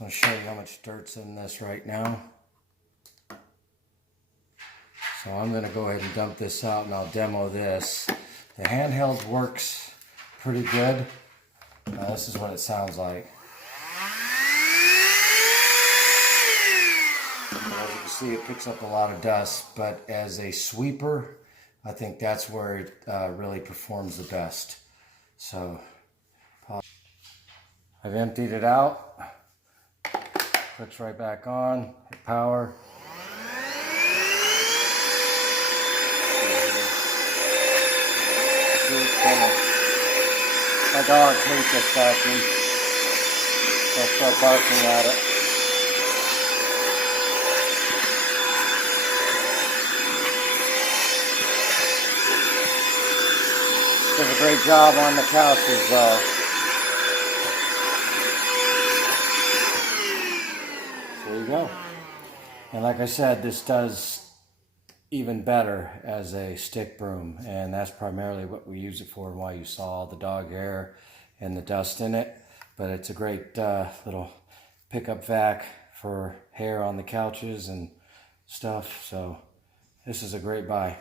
Just want to show you how much dirt's in this right now. So I'm going to go ahead and dump this out and I'll demo this. The handheld works pretty good. This is what it sounds like. As you can see, it picks up a lot of dust, but as a sweeper, I think that's where it really performs the best. So I've emptied it out. Clicks right back on. Hit power. My dogs hate this vacuum. They'll start barking at it. Does a great job on the couches though. There you go. And like I said, this does even better as a stick broom, and that's primarily what we use it for and why you saw all the dog hair and the dust in it. But it's a great little pickup vac for hair on the couches and stuff. So this is a great buy.